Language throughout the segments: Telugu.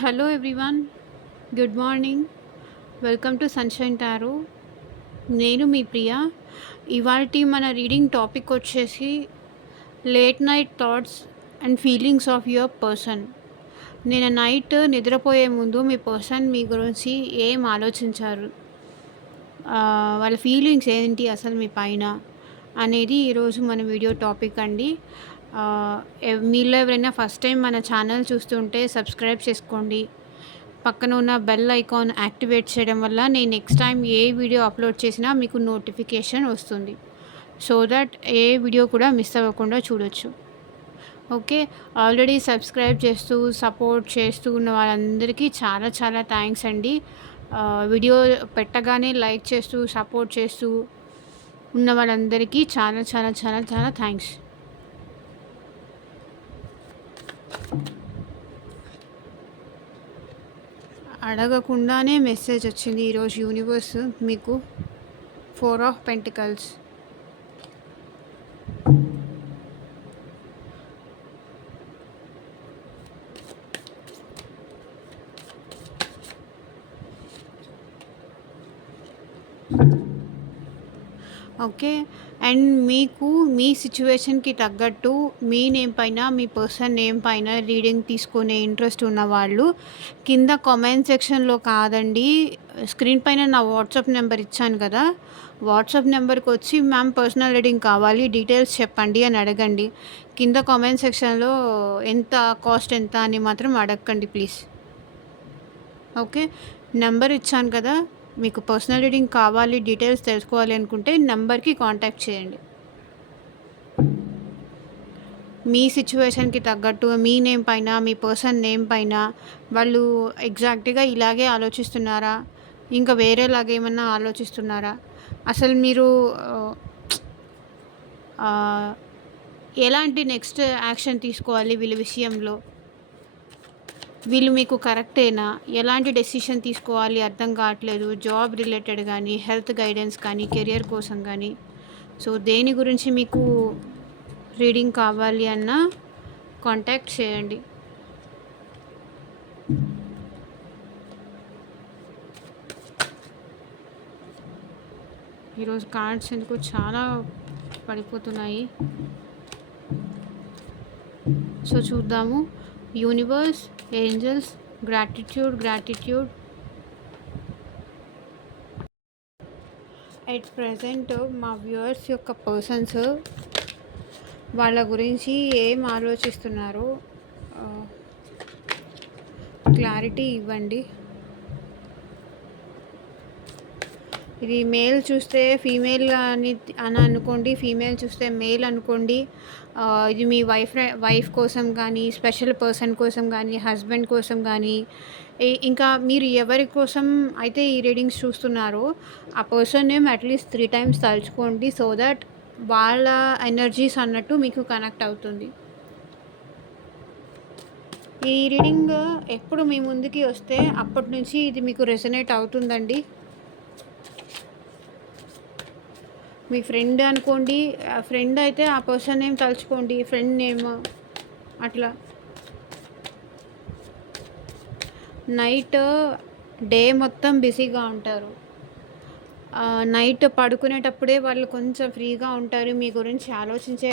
Hello everyone, good morning. Welcome to sunshine tarot. నేను మీ ప్రియ. ఇవాల్టి మన రీడింగ్ టాపిక్ వచ్చేసి late night thoughts and feelings of your person. నిన్న నైట్ నిద్రపోయే ముందు మీ పర్సన్ మీ గురించి ఏం ఆలోచించారు, వాళ్ళ ఫీలింగ్స్ ఏంటి అసలు మీ పైన అనేది ఈరోజు మన వీడియో టాపిక్ అండి. మీలో ఎవరైనా ఫస్ట్ టైం మన ఛానల్ చూస్తుంటే సబ్స్క్రైబ్ చేసుకోండి. పక్కన ఉన్న బెల్ ఐకాన్ యాక్టివేట్ చేయడం వల్ల నేను నెక్స్ట్ టైం ఏ వీడియో అప్లోడ్ చేసినా మీకు నోటిఫికేషన్ వస్తుంది. సో దట్ ఏ వీడియో కూడా మిస్ అవ్వకుండా చూడొచ్చు. ఓకే, ఆల్రెడీ సబ్స్క్రైబ్ చేస్తూ సపోర్ట్ చేస్తూ ఉన్న వాళ్ళందరికీ చాలా చాలా థ్యాంక్స్ అండి. వీడియో పెట్టగానే లైక్ చేస్తూ సపోర్ట్ చేస్తూ ఉన్న వాళ్ళందరికీ చాలా చాలా చాలా చాలా థ్యాంక్స్. అడగకుండానే మెసేజ్ వచ్చింది ఈరోజు యూనివర్స్ మీకు. 4 ఆఫ్ పెంటికల్స్. ఓకే, అండ్ మీకు మీ సిచ్యువేషన్కి తగ్గట్టు మీ నేమ్ పైన మీ పర్సన్ నేమ్ పైన రీడింగ్ తీసుకునే ఇంట్రెస్ట్ ఉన్నవాళ్ళు కింద కామెంట్ సెక్షన్లో కాదండి, స్క్రీన్ పైన నా వాట్సాప్ నెంబర్ ఇచ్చాను కదా, వాట్సాప్ నెంబర్కి వచ్చి మ్యామ్ పర్సనల్ రీడింగ్ కావాలి, డీటెయిల్స్ చెప్పండి అని అడగండి. కింద కామెంట్ సెక్షన్లో ఎంత కాస్ట్ ఎంత అని మాత్రం అడగండి ప్లీజ్. ఓకే, నెంబర్ ఇచ్చాను కదా, మీకు పర్సనల్ రీడింగ్ కావాలి, డీటెయిల్స్ తెలుసుకోవాలి అనుకుంటే నెంబర్కి కాంటాక్ట్ చేయండి. మీ సిచ్యువేషన్కి తగ్గట్టు మీ నేమ్ పైన మీ పర్సన్ నేమ్ పైన వాళ్ళు ఎగ్జాక్ట్గా ఇలాగే ఆలోచిస్తున్నారా, ఇంకా వేరేలాగా ఏమన్నా ఆలోచిస్తున్నారా, అసలు మీరు ఎలాంటి నెక్స్ట్ యాక్షన్ తీసుకోవాలి వీళ్ళ విషయంలో, వీళ్ళు మీకు కరెక్టేనా, ఎలాంటి డెసిషన్ తీసుకోవాలి అర్థం కావట్లేదు, జాబ్ రిలేటెడ్ కానీ హెల్త్ గైడెన్స్ కానీ కెరియర్ కోసం కానీ. సో దేని గురించి మీకు రీడింగ్ కావాలి అన్న కాంటాక్ట్ చేయండి. ఈరోజు కార్డ్స్ ఎందుకు చాలా పడిపోతున్నాయి. సో చూద్దాము. Universe, angels, gratitude. At present మా వ్యూవర్స్ యొక్క పర్సన్స్ వాళ్ళ గురించి ఏం ఆలోచిస్తున్నారో క్లారిటీ ఇవ్వండి. ఇది మేల్ చూస్తే ఫీమేల్ అని అనుకోండి, ఫీమేల్ చూస్తే మేల్ అనుకోండి. ఇది మీ వైఫ్ కోసం కానీ, స్పెషల్ పర్సన్ కోసం కానీ, హస్బెండ్ కోసం కానీ, ఇంకా మీరు ఎవరి కోసం అయితే ఈ రీడింగ్స్ చూస్తున్నారో ఆ పర్సన్ నేమ్ అట్లీస్ట్ 3 times తలుచుకోండి. సో దట్ వాళ్ళ ఎనర్జీస్ అన్నట్టు మీకు కనెక్ట్ అవుతుంది. ఈ రీడింగ్ ఎప్పుడు మీ ముందుకి వస్తే అప్పటి నుంచి ఇది మీకు రెసనేట్ అవుతుందండి. మీ ఫ్రెండ్ అనుకోండి, ఫ్రెండ్ అయితే ఆ పర్సన్ నేమ్ తలుచుకోండి, ఫ్రెండ్ నేమ్ అట్లా. నైట్ డే మొత్తం బిజీగా ఉంటారు, నైట్ పడుకునేటప్పుడే వాళ్ళు కొంచెం ఫ్రీగా ఉంటారు, మీ గురించి ఆలోచించే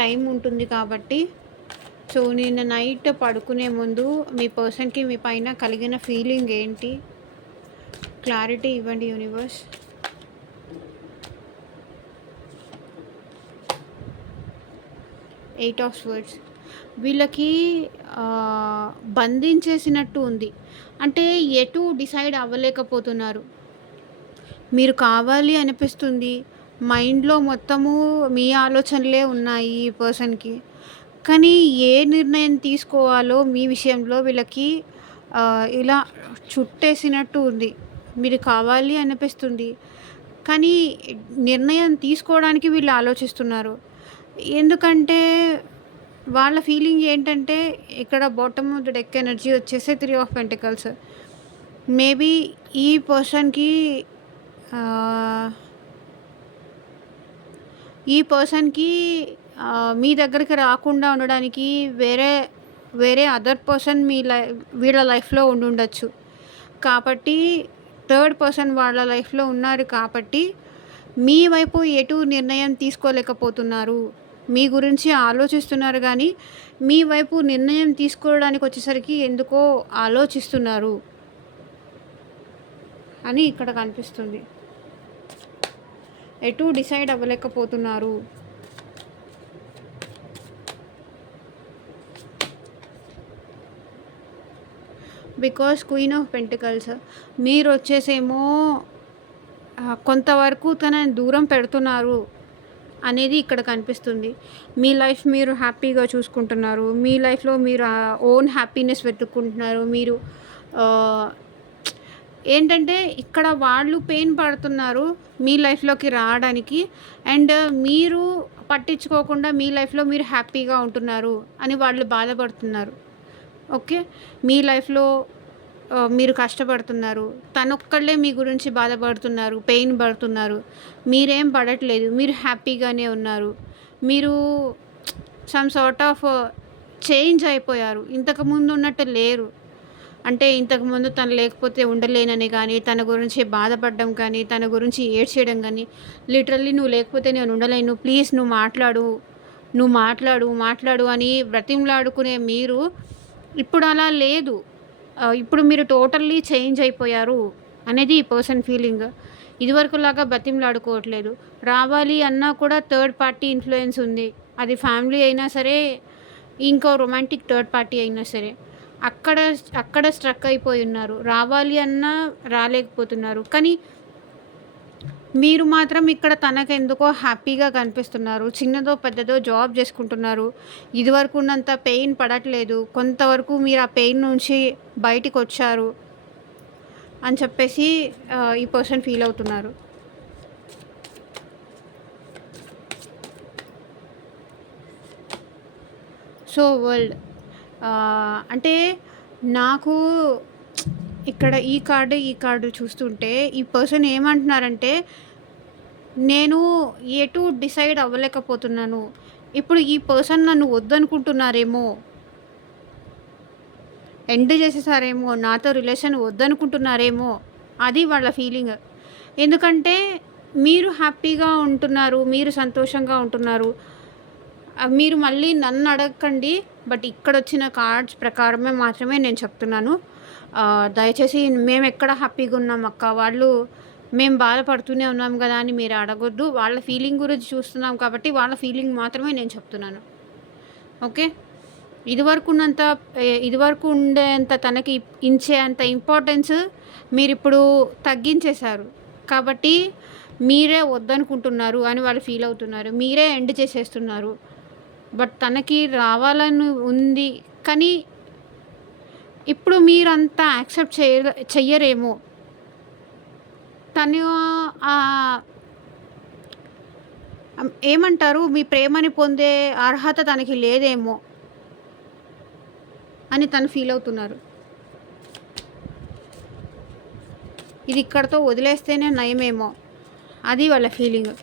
టైం ఉంటుంది కాబట్టి. సో నిన్న నైట్ పడుకునే ముందు మీ పర్సన్కి మీ పైన కలిగిన ఫీలింగ్ ఏంటి, క్లారిటీ ఇవ్వండి యూనివర్స్. Eight of swords. వీళ్ళకి బంధించేసినట్టు ఉంది, అంటే ఎటు డిసైడ్ అవ్వలేకపోతున్నారు. మీరు కావాలి అనిపిస్తుంది, మైండ్లో మొత్తము మీ ఆలోచనలే ఉన్నాయి ఈ పర్సన్కి, కానీ ఏ నిర్ణయం తీసుకోవాలో మీ విషయంలో వీళ్ళకి ఇలా చుట్టేసినట్టు ఉంది. మీరు కావాలి అనిపిస్తుంది, కానీ నిర్ణయం తీసుకోవడానికి వీళ్ళు ఆలోచిస్తున్నారు. ఎందుకంటే వాళ్ళ ఫీలింగ్ ఏంటంటే ఇక్కడ bottom of the deck energy వచ్చేసి 3 ఆఫ్ పెంటికల్స్. మేబీ ఈ పర్సన్కి మీ దగ్గరికి రాకుండా ఉండడానికి వేరే వేరే అదర్ పర్సన్ మీ వీళ్ళ లైఫ్లో ఉండుండొచ్చు. కాబట్టి థర్డ్ పర్సన్ వాళ్ళ లైఫ్లో ఉన్నారు కాబట్టి మీ వైపు ఎటు నిర్ణయం తీసుకోలేకపోతున్నారు. మీ గురించి ఆలోచిస్తున్నారు గానీ, మీ వైపు నిర్ణయం తీసుకోవడానికి వచ్చేసరికి ఎందుకో ఆలోచిస్తున్నారు అని ఇక్కడ కనిపిస్తుంది. ఎటు డిసైడ్ అవ్వలేకపోతున్నారు. బికాస్ క్వీన్ ఆఫ్ పెంటికల్స్ మీరు వచ్చేసేమో కొంతవరకు తనని దూరం పెడుతున్నారు అనేది ఇక్కడ కనిపిస్తుంది. మీ లైఫ్ మీరు హ్యాపీగా చూసుకుంటున్నారు. మీ లైఫ్లో మీరు ఓన్ హ్యాపీనెస్ వెతుక్కుంటున్నారు. మీరు ఏంటంటే ఇక్కడ వాళ్ళు పెయిన్ పడుతున్నారు మీ లైఫ్లోకి రావడానికి. అండ్ మీరు పట్టించుకోకుండా మీ లైఫ్లో మీరు హ్యాపీగా ఉంటున్నారు అని వాళ్ళు బాధపడుతున్నారు. ఓకే, మీ లైఫ్లో మీరు కష్టపడుతున్నారు, తనొక్కళ్ళే మీ గురించి బాధపడుతున్నారు, పెయిన్ పడుతున్నారు. మీరేం పడట్లేదు, మీరు హ్యాపీగానే ఉన్నారు. మీరు సమ్ సార్ట్ ఆఫ్ చేంజ్ అయిపోయారు, ఇంతకుముందు ఉన్నట్టు లేరు. అంటే ఇంతకుముందు తను లేకపోతే ఉండలేనని కానీ, తన గురించి బాధపడడం కానీ, తన గురించి ఏడ్చేయడం కానీ, లిటరల్లీ నువ్వు లేకపోతే నేను ఉండలేను, ప్లీజ్ నువ్వు మాట్లాడు, నువ్వు మాట్లాడు మాట్లాడు అని బ్రతిమలాడుకునే మీరు ఇప్పుడు అలా లేదు. ఇప్పుడు మీరు టోటల్లీ చేంజ్ అయిపోయారు అనేది ఈ పర్సన్ ఫీలింగ్. ఇదివరకులాగా బ్రతిమలాడుకోవట్లేదు. రావాలి అన్నా కూడా థర్డ్ పార్టీ ఇన్ఫ్లుయెన్స్ ఉంది. అది ఫ్యామిలీ అయినా సరే, ఇంకో రొమాంటిక్ థర్డ్ పార్టీ అయినా సరే. అక్కడ స్ట్రక్ అయిపోయి ఉన్నారు. రావాలి అన్నా రాలేకపోతున్నారు. కానీ మీరు మాత్రం ఇక్కడ తనకెందుకో హ్యాపీగా కనిపిస్తున్నారు. చిన్నదో పెద్దదో జాబ్ చేసుకుంటున్నారు. ఇదివరకు ఉన్నంత పెయిన్ పడట్లేదు. కొంతవరకు మీరు ఆ పెయిన్ నుంచి బయటికి వచ్చారు అని చెప్పేసి ఈ పర్సన్ ఫీల్ అవుతున్నారు. సో వరల్డ్ అంటే నాకు ఇక్కడ ఈ కార్డు చూస్తుంటే ఈ పర్సన్ ఏమంటున్నారంటే, నేను ఎటు డిసైడ్ అవ్వలేకపోతున్నాను. ఇప్పుడు ఈ పర్సన్ నన్ను వద్దనుకుంటున్నారేమో, ఎండ్ చేసేసారేమో, నాతో రిలేషన్ వద్దనుకుంటున్నారేమో, అది వాళ్ళ ఫీలింగ్. ఎందుకంటే మీరు హ్యాపీగా ఉంటున్నారు, మీరు సంతోషంగా ఉంటున్నారు. మీరు మళ్ళీ నన్ను అడగకండి, బట్ ఇక్కడ వచ్చిన కార్డ్స్ ప్రకారమే మాత్రమే నేను చెప్తున్నాను. దయచేసి మేము ఎక్కడ హ్యాపీగా ఉన్నాం అక్క, వాళ్ళు మేము బాధపడుతూనే ఉన్నాం కదా అని మీరు అడగొద్దు. వాళ్ళ ఫీలింగ్ గురించి చూస్తున్నాం కాబట్టి వాళ్ళ ఫీలింగ్ మాత్రమే నేను చెప్తున్నాను. ఓకే, ఇదివరకు ఉండేంత తనకి ఇచ్చేంత ఇంపార్టెన్స్ మీరు ఇప్పుడు తగ్గించేశారు. కాబట్టి మీరే వద్దనుకుంటున్నారు అని వాళ్ళు ఫీల్ అవుతున్నారు. మీరే ఎండ్ చేసేస్తున్నారు. బట్ తనకి రావాలని ఉంది, కానీ ఇప్పుడు మీరంతా యాక్సెప్ట్ చెయ్యరేమో. తను ఏమంటారు, మీ ప్రేమని పొందే అర్హత తనకి లేదేమో అని తను ఫీల్ అవుతున్నారు. ఇది ఇక్కడితో వదిలేస్తేనే నయమేమో, అది వాళ్ళ feeling.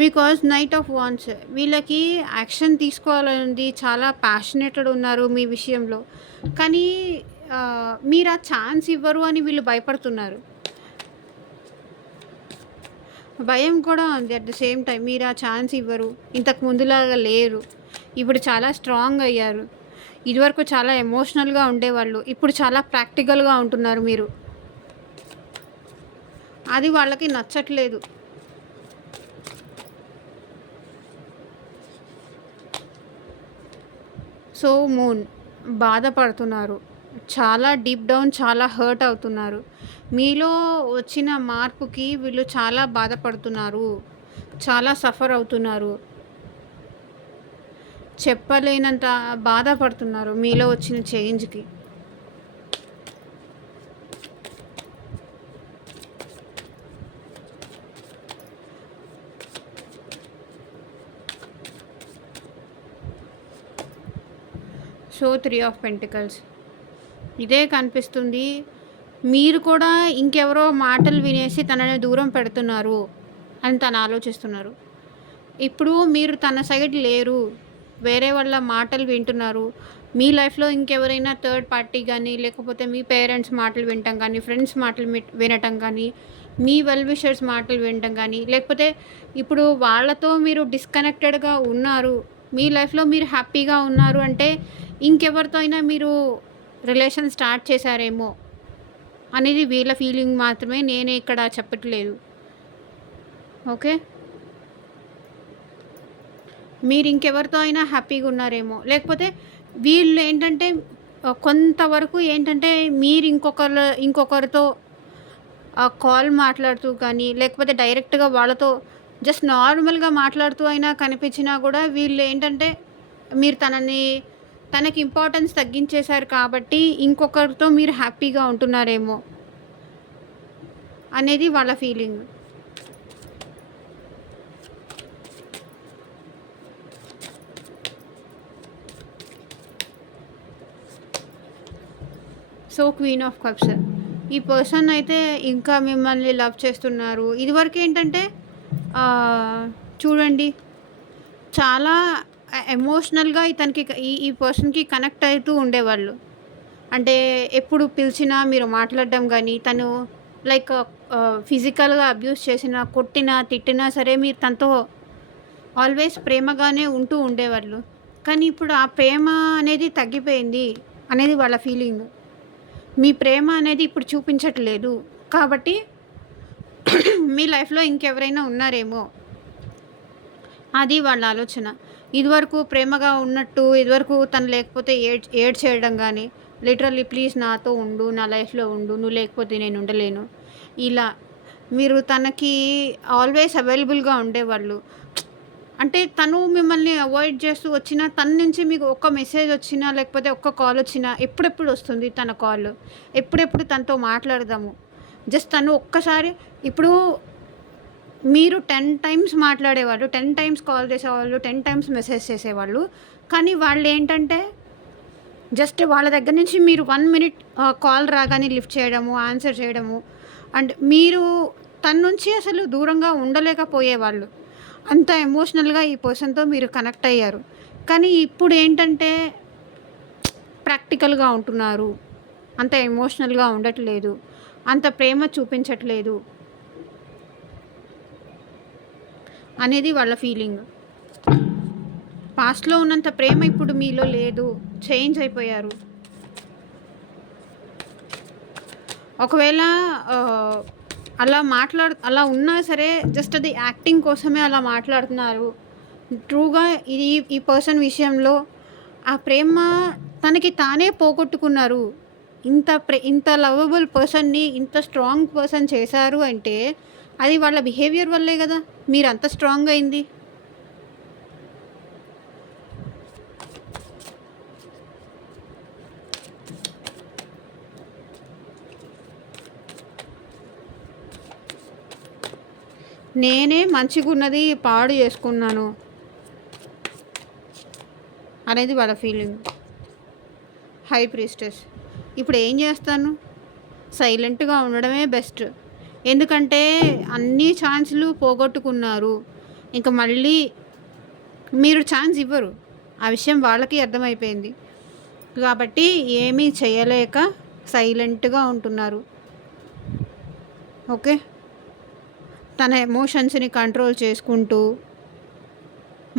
Because knight of wands వీళ్ళకి యాక్షన్ తీసుకోవాలనుంది, చాలా ప్యాషనేటెడ్ ఉన్నారు మీ విషయంలో. కానీ మీరు ఆ ఛాన్స్ ఇవ్వరు అని వీళ్ళు భయపడుతున్నారు. భయం కూడా ఉంది అట్ ద సేమ్ టైం. మీరు ఆ ఛాన్స్ ఇవ్వరు, ఇంతకు ముందులాగా లేరు. ఇప్పుడు చాలా స్ట్రాంగ్ అయ్యారు. ఇదివరకు చాలా ఎమోషనల్గా ఉండేవాళ్ళు, ఇప్పుడు చాలా ప్రాక్టికల్గా ఉంటున్నారు మీరు. అది వాళ్ళకి నచ్చట్లేదు. సో మూన్ బాధపడుతున్నారు, చాలా డీప్ డౌన్ చాలా హర్ట్ అవుతున్నారు. మీలో వచ్చిన మార్పుకి వీళ్ళు చాలా బాధపడుతున్నారు, చాలా సఫర్ అవుతున్నారు, చెప్పలేనంత బాధపడుతున్నారు మీలో వచ్చిన చేంజ్కి. సో 3 ఆఫ్ పెంటికల్స్ ఇదే కనిపిస్తుంది. మీరు కూడా ఇంకెవరో మాటలు వినేసి తనని దూరం పెడుతున్నారు అని తను ఆలోచిస్తున్నారు. ఇప్పుడు మీరు తన సైడ్ లేరు, వేరే వాళ్ళ మాటలు వింటున్నారు. మీ లైఫ్‌లో ఇంకెవరైనా థర్డ్ పార్టీ గానీ, లేకపోతే మీ పేరెంట్స్ మాటలు వినటం గానీ, ఫ్రెండ్స్ మాటలు వినటం గానీ, మీ వెల్ విషర్స్ మాటలు వినటం గానీ, లేకపోతే ఇప్పుడు వాళ్ళతో మీరు డిస్కనెక్టెడ్‌గా ఉన్నారు. మీ లైఫ్‌లో మీరు హ్యాపీగా ఉన్నారు అంటే, ఇంకెవరితో అయినా మీరు రిలేషన్ స్టార్ట్ చేశారేమో అనేది వీళ్ళ ఫీలింగ్ మాత్రమే. నేనే ఇక్కడ చెప్పట్లేదు. ఓకే. మీరు ఇంకెవరితో అయినా హ్యాపీగా ఉన్నారేమో, లేకపోతే వీళ్ళు ఏంటంటే కొంతవరకు ఏంటంటే మీరు ఇంకొకరితో కాల్ మాట్లాడుతూ కానీ, లేకపోతే డైరెక్ట్‌గా వాళ్ళతో జస్ట్ నార్మల్‌గా మాట్లాడుతూ అయినా కనిపించినా కూడా వీళ్ళు ఏంటంటే మీరు తనకి ఇంపార్టెన్స్ తగ్గించేశారు కాబట్టి ఇంకొకరితో మీరు హ్యాపీగా ఉంటున్నారేమో అనేది వాళ్ళ feeling. So queen of cups ఈ పర్సన్ అయితే ఇంకా మిమ్మల్ని లవ్ చేస్తున్నారు. ఇదివరకు ఏంటంటే చూడండి, చాలా ఎమోషనల్గా ఇతనికి ఈ పర్సన్కి కనెక్ట్ అవుతూ ఉండేవాళ్ళు. అంటే ఎప్పుడు పిలిచినా మీరు మాట్లాడడం కానీ, తను లైక్ ఫిజికల్గా అబ్యూస్ చేసినా, కొట్టినా, తిట్టినా సరే మీరు తనతో ఆల్వేస్ ప్రేమగానే ఉంటూ ఉండేవాళ్ళు. కానీ ఇప్పుడు ఆ ప్రేమ అనేది తగ్గిపోయింది అనేది వాళ్ళ ఫీలింగ్. మీ ప్రేమ అనేది ఇప్పుడు చూపించట్లేదు కాబట్టి మీ లైఫ్లో ఇంకెవరైనా ఉన్నారేమో అది వాళ్ళ ఆలోచన. ఇదివరకు ప్రేమగా ఉన్నట్టు, ఇదివరకు తను లేకపోతే ఏడ్చేయడం కానీ, లిటరల్లీ ప్లీజ్ నాతో ఉండు, నా లైఫ్లో ఉండు, నువ్వు లేకపోతే నేను ఉండలేను, ఇలా మీరు తనకి ఆల్వేస్ అవైలబుల్గా ఉండేవాళ్ళు. అంటే తను మిమ్మల్ని అవాయిడ్ చేస్తూ వచ్చినా, తన నుంచి మీకు ఒక్క మెసేజ్ వచ్చినా, లేకపోతే ఒక్క కాల్ వచ్చినా, ఎప్పుడెప్పుడు వస్తుంది తన కాల్, ఎప్పుడెప్పుడు తనతో మాట్లాడదాము, జస్ట్ తను ఒక్కసారి. ఇప్పుడు మీరు 10 టైమ్స్ మాట్లాడేవాళ్ళు, 10 టైమ్స్ కాల్ చేసేవాళ్ళు, 10 టైమ్స్ మెసేజ్ చేసేవాళ్ళు. కానీ వాళ్ళు ఏంటంటే జస్ట్ వాళ్ళ దగ్గర నుంచి మీరు 1 మినిట్ కాల్ రాగానే లిఫ్ట్ చేయడము, ఆన్సర్ చేయడము, అండ్ మీరు తన నుంచి అసలు దూరంగా ఉండలేకపోయేవాళ్ళు. అంత ఎమోషనల్గా ఈ పర్సన్తో మీరు కనెక్ట్ అయ్యారు. కానీ ఇప్పుడు ఏంటంటే ప్రాక్టికల్గా ఉంటున్నారు, అంత ఎమోషనల్గా ఉండట్లేదు, అంత ప్రేమ చూపించట్లేదు అనేది వాళ్ళ ఫీలింగ్. పాస్ట్లో ఉన్నంత ప్రేమ ఇప్పుడు మీలో లేదు, చేంజ్ అయిపోయారు. ఒకవేళ అలా ఉన్నా సరే జస్ట్ అది యాక్టింగ్ కోసమే అలా మాట్లాడుతున్నారు. ట్రూగా ఈ పర్సన్ విషయంలో ఆ ప్రేమ తనకి తానే పోగొట్టుకున్నారు. ఇంత లవబుల్ పర్సన్ని ఇంత స్ట్రాంగ్ పర్సన్ చేశారు అంటే అది వాళ్ళ బిహేవియర్ వల్లే కదా మీరు అంత స్ట్రాంగ్ అయింది. నేనే మంచిగున్నది పాడు చేసుకున్నాను అనేది వాళ్ళ ఫీలింగ్. హై ప్రీస్టెస్ ఇప్పుడు ఏం చేస్తాను, సైలెంట్గా ఉండడమే బెస్ట్. ఎందుకంటే అన్ని ఛాన్సులు పోగొట్టుకున్నారు, ఇంకా మళ్ళీ మీరు ఛాన్స్ ఇవ్వరు, ఆ విషయం వాళ్ళకి అర్థమైపోయింది. కాబట్టి ఏమీ చేయలేక సైలెంట్గా ఉంటున్నారు. ఓకే, తన ఎమోషన్స్ని కంట్రోల్ చేసుకుంటూ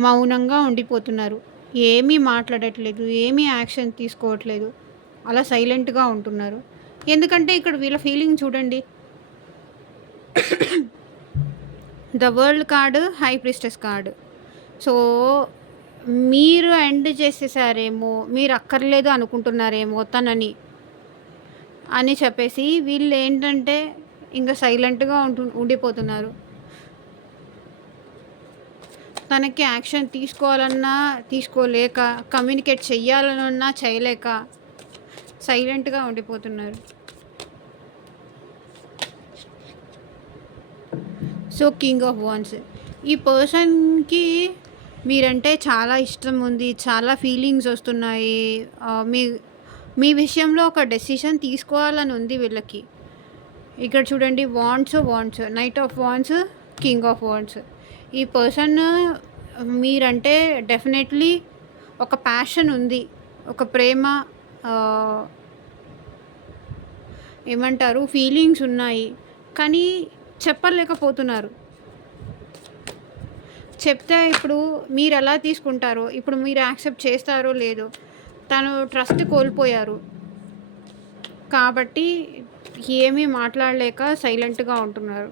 మౌనంగా ఉండిపోతున్నారు. ఏమీ మాట్లాడట్లేదు, ఏమీ యాక్షన్ తీసుకోవట్లేదు, అలా సైలెంట్గా ఉంటున్నారు. ఎందుకంటే ఇక్కడ వీళ్ళ ఫీలింగ్ చూడండి, the world card, high priestess card. So మీరు ఎండ్ చేసేసారేమో, మీరు అక్కర్లేదు అనుకుంటున్నారేమో తనని అని చెప్పేసి వీళ్ళు ఏంటంటే ఇంకా సైలెంట్గా ఉండిపోతున్నారు. తనకి యాక్షన్ తీసుకోవాలన్నా తీసుకోలేక, కమ్యూనికేట్ చెయ్యాలన్నా చేయలేక సైలెంట్గా ఉండిపోతున్నారు. సో కింగ్ ఆఫ్ వాండ్స్ ఈ పర్సన్కి మీరంటే చాలా ఇష్టం ఉంది, చాలా ఫీలింగ్స్ వస్తున్నాయి. మీ విషయంలో ఒక డెసిషన్ తీసుకోవాలని ఉంది వీళ్ళకి. ఇక్కడ చూడండి, wands, knight of wands, king of wands. ఈ పర్సన్ మీరంటే డెఫినెట్లీ ఒక ప్యాషన్ ఉంది. ఒక ప్రేమ ఆహ్, ఏమంటారు ఫీలింగ్స్ ఉన్నాయి. కానీ చెప్పలేకపోతున్నారు. చెప్తే ఇప్పుడు మీరెలా తీసుకుంటారో, ఇప్పుడు మీరు యాక్సెప్ట్ చేస్తారో లేదో, తను ట్రస్ట్ కోల్పోయారు. కాబట్టి ఏమీ మాట్లాడలేక సైలెంట్‌గా ఉంటున్నారు.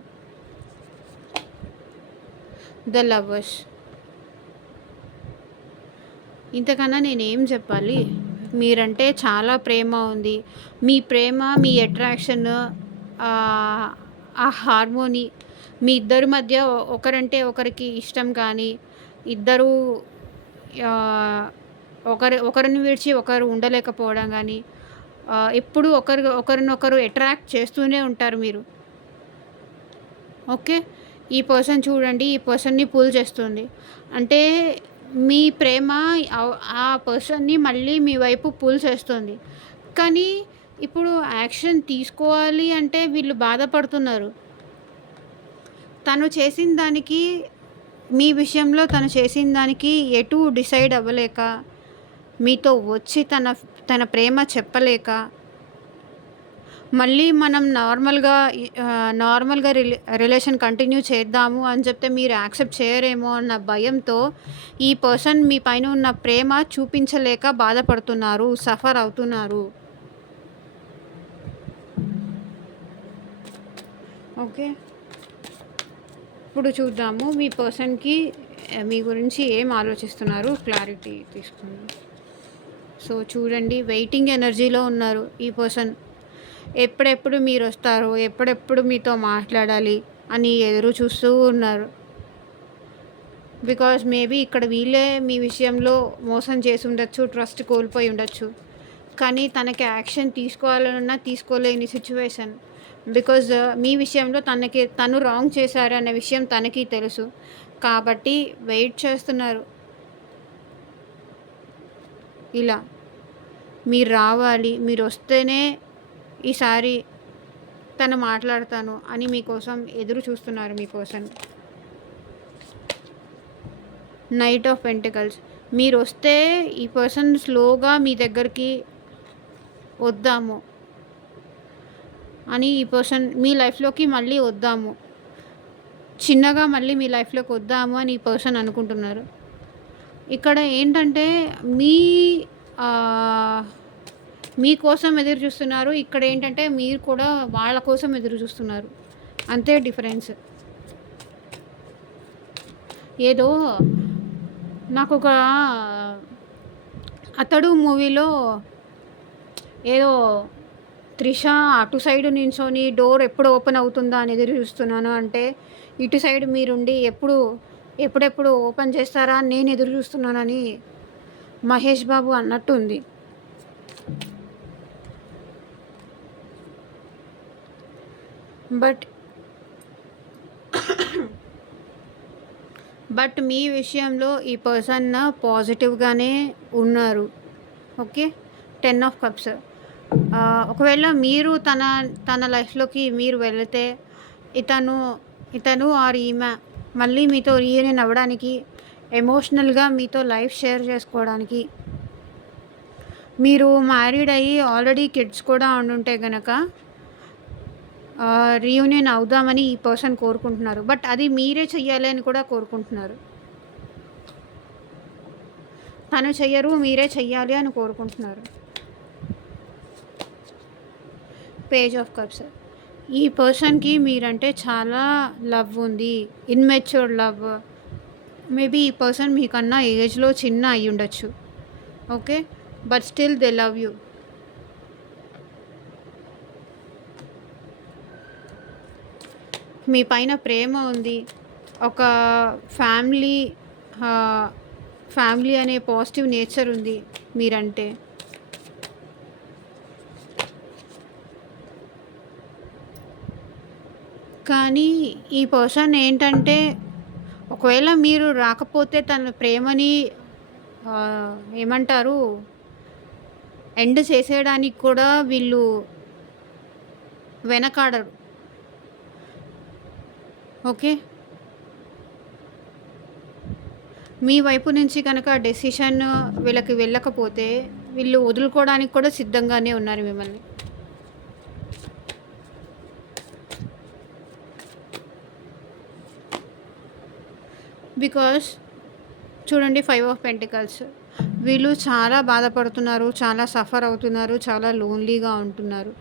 The lovers. ఇంతకన్నా నేనేం చెప్పాలి? మీరంటే చాలా ప్రేమ ఉంది. మీ ప్రేమ, మీ అట్రాక్షన్, ఆహ్, ఆ హార్మోని మీ ఇద్దరి మధ్య ఒకరంటే ఒకరికి ఇష్టం కానీ, ఇద్దరూ ఆహ్, ఒకరిని విడిచి ఒకరు ఉండలేకపోవడం గానీ, ఎప్పుడూ ఒకరినొకరు అట్రాక్ట్ చేస్తూనే ఉంటారు మీరు. ఓకే. ఈ పర్సన్ చూడండి, ఈ పర్సన్‌ని పుల్ చేస్తుంది. అంటే మీ ప్రేమ ఆ పర్సన్‌ని మళ్ళీ మీ వైపు పుల్ చేస్తుంది. కానీ ఇప్పుడు యాక్షన్ తీసుకోవాలి అంటే వీళ్ళు బాధపడుతున్నారు. తను చేసిన దానికి మీ విషయంలో తను చేసిన దానికి ఎటూ డిసైడ్ అవ్వలేక, మీతో వచ్చి తన ప్రేమ చెప్పలేక, మళ్ళీ మనం నార్మల్‌గా రిలేషన్ కంటిన్యూ చేద్దాము అని చెప్తే మీరు యాక్సెప్ట్ చేయరేమో అన్న భయంతో ఈ పర్సన్ మీ పైన ఉన్న ప్రేమ చూపించలేక బాధపడుతున్నారు. సఫర్ అవుతున్నారు. ఓకే. ఇప్పుడు చూద్దాము మీ పర్సన్‌కి మీ గురించి ఏం ఆలోచిస్తున్నారు క్లారిటీ తీసుకుందాం. సో చూడండి, వెయిటింగ్ ఎనర్జీలో ఉన్నారు ఈ పర్సన్. ఎప్పుడెప్పుడు మీరొస్తారో, ఎప్పుడెప్పుడు మీతో మాట్లాడాలి అని ఎదురు చూస్తూ ఉన్నారు. బికాజ్ మేబీ ఇక్కడ వీళ్ళే మీ విషయంలో మోసం చేసి ఉండొచ్చు, ట్రస్ట్ కోల్పోయి ఉండొచ్చు. కానీ తనకి యాక్షన్ తీసుకోవాలన్నా తీసుకోలేని సిచ్యువేషన్. బికాజ్ మీ విషయంలో తను రాంగ్ చేశారు అనే విషయం తనకి తెలుసు. కాబట్టి వెయిట్ చేస్తున్నారు. ఇలా మీరు రావాలి, మీరొస్తేనే ఈసారి తను మాట్లాడతాను అని మీకోసం ఎదురు చూస్తున్నారు మీ పర్సన్. Knight of pentacles. మీరొస్తే ఈ పర్సన్ స్లోగా మీ దగ్గరికి వద్దాము అని, ఈ పర్సన్ మీ లైఫ్‌లోకి మళ్ళీ వద్దాము, చిన్నగా మళ్ళీ మీ లైఫ్‌లోకి వద్దాము అని ఈ పర్సన్ అనుకుంటున్నారు. ఇక్కడ ఏంటంటే మీ మీకోసం ఎదురు చూస్తున్నారు. ఇక్కడ ఏంటంటే మీరు కూడా వాళ్ళ కోసం ఎదురు చూస్తున్నారు. అంతే డిఫరెన్స్. ఏదో నాకొక 'అతడు' మూవీలో ఏదో త్రిష అటు సైడ్ నించొని డోర్ ఎప్పుడు ఓపెన్ అవుతుందా అని ఎదురు చూస్తున్నాను అంటే, ఇటు సైడ్ మీరుండి ఎప్పుడెప్పుడు ఓపెన్ చేస్తారా అని నేను ఎదురు చూస్తున్నానని మహేష్ బాబు అన్నట్టు ఉంది. బట్ మీ విషయంలో ఈ పర్సన్ పాజిటివ్గానే ఉన్నారు. ఓకే. 10 of cups. ఒకవేళ మీరు తన లైఫ్‌లోకి మీరు వెళితే ఇతను ఆర్ ఈమె మళ్ళీ మీతో రీయూనియన్ అవ్వడానికి, ఎమోషనల్‌గా మీతో లైఫ్ షేర్ చేసుకోవడానికి, మీరు మ్యారీడ్ అయ్యి ఆల్రెడీ కిడ్స్ కూడా ఉండుంటే గనక రీయూనియన్ అవుదామని ఈ పర్సన్ కోరుకుంటున్నారు. బట్ అది మీరే చెయ్యాలి అని కూడా కోరుకుంటున్నారు. తను చెయ్యరు, మీరే చెయ్యాలి అని కోరుకుంటున్నారు. Page of cups. ఈ పర్సన్‌కి మీరంటే చాలా లవ్ ఉంది. Immatured love. మేబీ ఈ పర్సన్ మీకన్నా ఏజ్‌లో చిన్న అయ్యుండొచ్చు. Okay. But still they love you. మీ పైన ప్రేమ ఉంది. ఒక ఫ్యామిలీ అనే పాజిటివ్ నేచర్ ఉంది మీరంటే. కానీ ఈ పర్సన్ ఏంటంటే, ఒకవేళ మీరు రాకపోతే తన ప్రేమని ఏమంటారు ఎండ్ చేసేయడానికి కూడా వీళ్ళు వెనకాడరు. ఓకే. మీ వైపు నుంచి కనుక డెసిషన్ వీళ్ళకి వెళ్ళకపోతే వీళ్ళు వదులుకోవడానికి కూడా సిద్ధంగానే ఉన్నారు మిమ్మల్ని. బికాస్ చూడండి, 5 of Pentacles, వీళ్ళు చాలా బాధపడుతున్నారు, చాలా సఫర్ అవుతున్నారు, చాలా లోన్లీగా ఉంటున్నారు.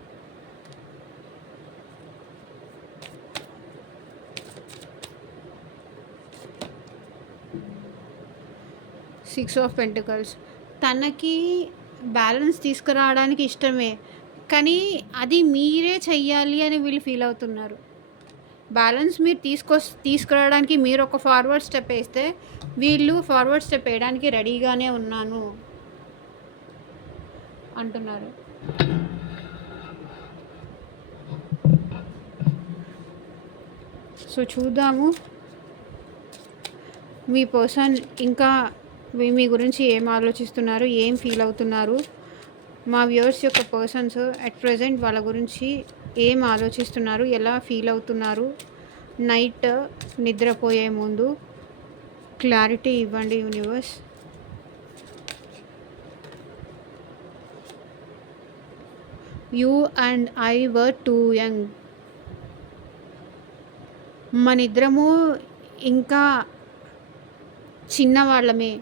సిక్స్ ఆఫ్ పెంటికల్స్, తనకి బ్యాలెన్స్ తీసుకురావడానికి ఇష్టమే, కానీ అది మీరే చెయ్యాలి అని వీళ్ళు ఫీల్ అవుతున్నారు. బ్యాలెన్స్ మీరు తీసుకురావడానికి మీరు ఒక ఫార్వర్డ్ స్టెప్ వేస్తే వీళ్ళు ఫార్వర్డ్ స్టెప్ వేయడానికి రెడీగానే ఉన్నాను అంటున్నారు. సో చూద్దాము మీ పర్సన్ ఇంకా మీ గురించి ఏం ఆలోచిస్తున్నారు, ఏం ఫీల్ అవుతున్నారు. మా వ్యూవర్స్ యొక్క పర్సన్స్ అట్ ప్రెజెంట్ వాళ్ళ గురించి ఏం ఆలోచిస్తున్నారు, ఎలా ఫీల్ అవుతున్నారు, నైట్ నిద్రపోయే ముందు క్లారిటీ ఇవ్వండి universe. You and I were too young. మనిద్దరము ఇంకా చిన్నవాళ్ళమే,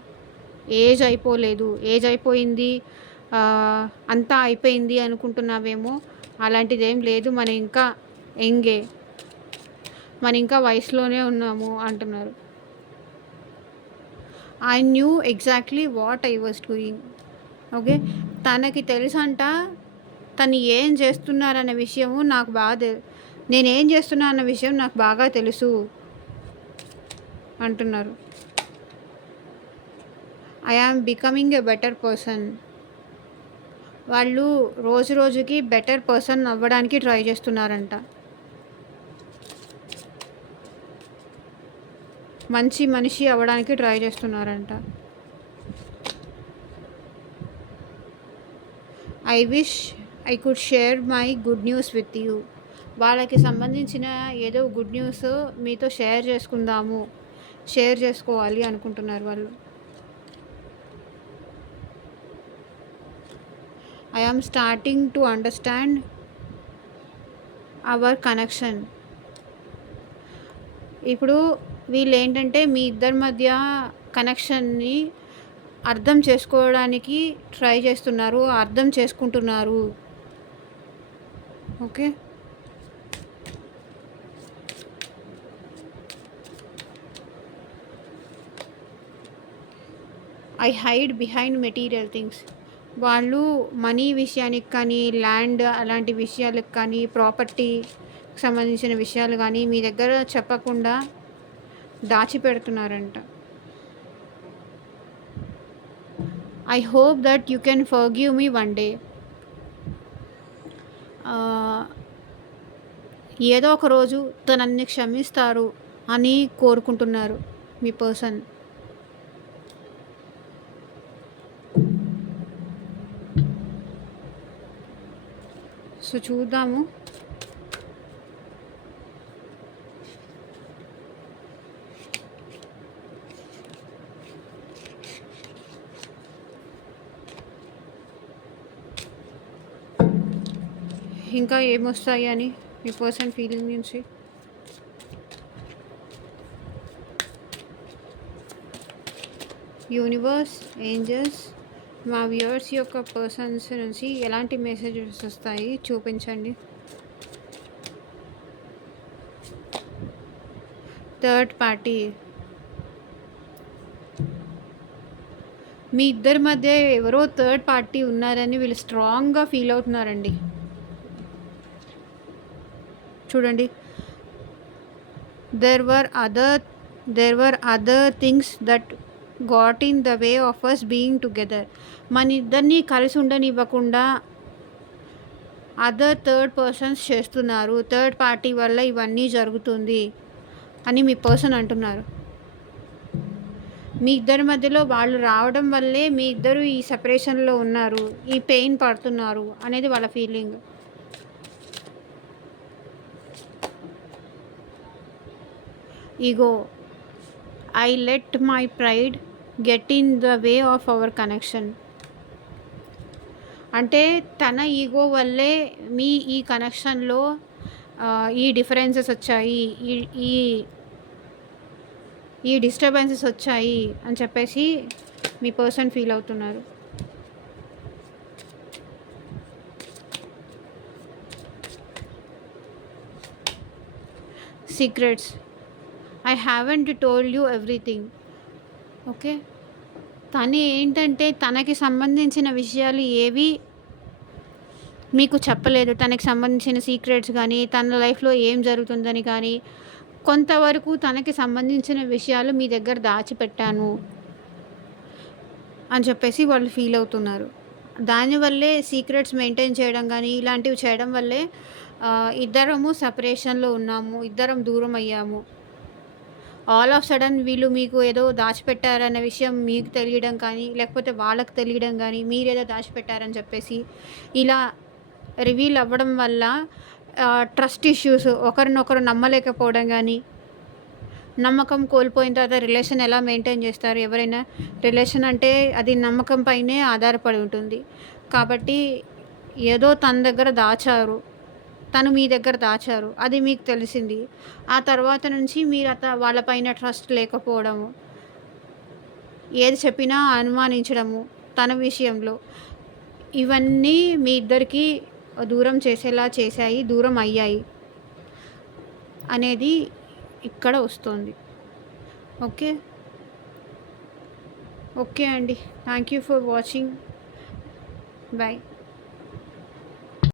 ఏజ్ అయిపోలేదు, ఏజ్ అయిపోయింది, అంతా అయిపోయింది అనుకుంటున్నావేమో. అలాంటిది ఏం లేదు, మన ఇంకా యంగే, మన ఇంకా వయసులోనే ఉన్నాము అంటున్నారు. I knew exactly what I was doing. Okay, తనకి తెలుసంట తను ఏం చేస్తున్నారన్న విషయము నాకు బాగా నేనేం చేస్తున్నా అన్న విషయం నాకు బాగా తెలుసు అంటున్నారు. I am becoming a better person. వాళ్ళు రోజు రోజుకి బెటర్ పర్సన్ అవ్వడానికి ట్రై చేస్తున్నారంట. మంచి మనిషి అవ్వడానికి ట్రై చేస్తున్నారంట. I wish I could share my good news with you. వాళ్ళకి సంబంధించిన ఏదో గుడ్ న్యూస్ మీతో షేర్ చేసుకోవాలి అనుకుంటున్నారు వాళ్ళు. I am starting to understand our connection. ఇప్పుడు వీళ్ళు ఏంటంటే మీ ఇద్దరి మధ్య కనెక్షన్ని అర్థం చేసుకోవడానికి ట్రై చేస్తున్నారు, అర్థం చేసుకుంటున్నారు. Okay, I hide behind material things. వాళ్ళు మనీ విషయానికి కానీ, ల్యాండ్ అలాంటి విషయాలకు కానీ, ప్రాపర్టీకి సంబంధించిన విషయాలు కానీ మీ దగ్గర చెప్పకుండా దాచిపెడుతున్నారంట. I hope that you can forgive me one day. ఏదో ఒక రోజు తనన్ని క్షమిస్తారు అని కోరుకుంటున్నారు మీ పర్సన్. సో చూద్దాము. ఇంకా ఏమొస్తాయి అని మీ పర్సన్ ఫీలింగ్ నుంచి. యూనివర్స్, ఏంజల్స్, మా వ్యూవర్స్ యొక్క పర్సన్స్ నుంచి ఎలాంటి మెసేజెస్ వస్తాయి చూపించండి. థర్డ్ పార్టీ, మీ ఇద్దరి మధ్య ఎవరో థర్డ్ పార్టీ ఉన్నారని వీళ్ళు స్ట్రాంగ్గా ఫీల్ అవుతున్నారండి. చూడండి, there were other things that got in the way of us being together. మన ఇద్దరిని కలిసి ఉండనివ్వకుండా అదర్ థర్డ్ పర్సన్స్ చేస్తున్నారు, థర్డ్ పార్టీ వల్ల ఇవన్నీ జరుగుతుంది అని మీ పర్సన్ అంటున్నారు. మీ ఇద్దరి మధ్యలో వాళ్ళు రావడం వల్లే మీ ఇద్దరు ఈ సెపరేషన్లో ఉన్నారు, ఈ పెయిన్ పడుతున్నారు అనేది వాళ్ళ feeling. Ego, I let my pride get in the way of our connection. అంటే తన ఈగో వల్లే మీ ఈ కనెక్షన్లో ఈ డిఫరెన్సెస్ వచ్చాయి, ఈ ఈ ఈ డిస్టర్బెన్సెస్ వచ్చాయి అని చెప్పేసి మీ పర్సన్ ఫీల్ అవుతున్నారు. Secrets. I haven't told you everything. Okay, తను ఏంటంటే తనకి సంబంధించిన విషయాలు ఏవి మీకు చెప్పలేదు. తనకి సంబంధించిన సీక్రెట్స్ కానీ, తన లైఫ్లో ఏం జరుగుతుందని కానీ, కొంతవరకు తనకి సంబంధించిన విషయాలు మీ దగ్గర దాచిపెట్టాను అని చెప్పేసి వాళ్ళు ఫీల్ అవుతున్నారు. దానివల్లే సీక్రెట్స్ మెయింటైన్ చేయడం కానీ ఇలాంటివి చేయడం వల్లే ఇద్దరము సపరేషన్లో ఉన్నాము, ఇద్దరం దూరం అయ్యాము. ఆల్ ఆఫ్ సడన్ వీళ్ళు మీకు ఏదో దాచిపెట్టారనే విషయం మీకు తెలియడం కానీ, లేకపోతే వాళ్ళకి తెలియడం కానీ, మీరేదో దాచిపెట్టారని చెప్పేసి ఇలా రివీల్ అవ్వడం వల్ల ట్రస్ట్ ఇష్యూస్, ఒకరినొకరు నమ్మలేకపోవడం కానీ, నమ్మకం కోల్పోయిన తర్వాత రిలేషన్ ఎలా మెయింటైన్ చేస్తారు? ఎవరైనా రిలేషన్ అంటే అది నమ్మకం పైనే ఆధారపడి ఉంటుంది. కాబట్టి ఏదో తన దగ్గర దాచారు, తను మీ దగ్గర దాచారు, అది మీకు తెలిసింది. ఆ తర్వాత నుంచి మీరు వాళ్ళపైన ట్రస్ట్ లేకపోవడము, ఏది చెప్పినా అనుమానించడము తన విషయంలో, ఇవన్నీ మీ ఇద్దరికి దూరం చేసేలా చేశాయి, దూరం అయ్యాయి అనేది ఇక్కడ వస్తుంది. ఓకే ఓకే అండి, thank you for watching. Bye.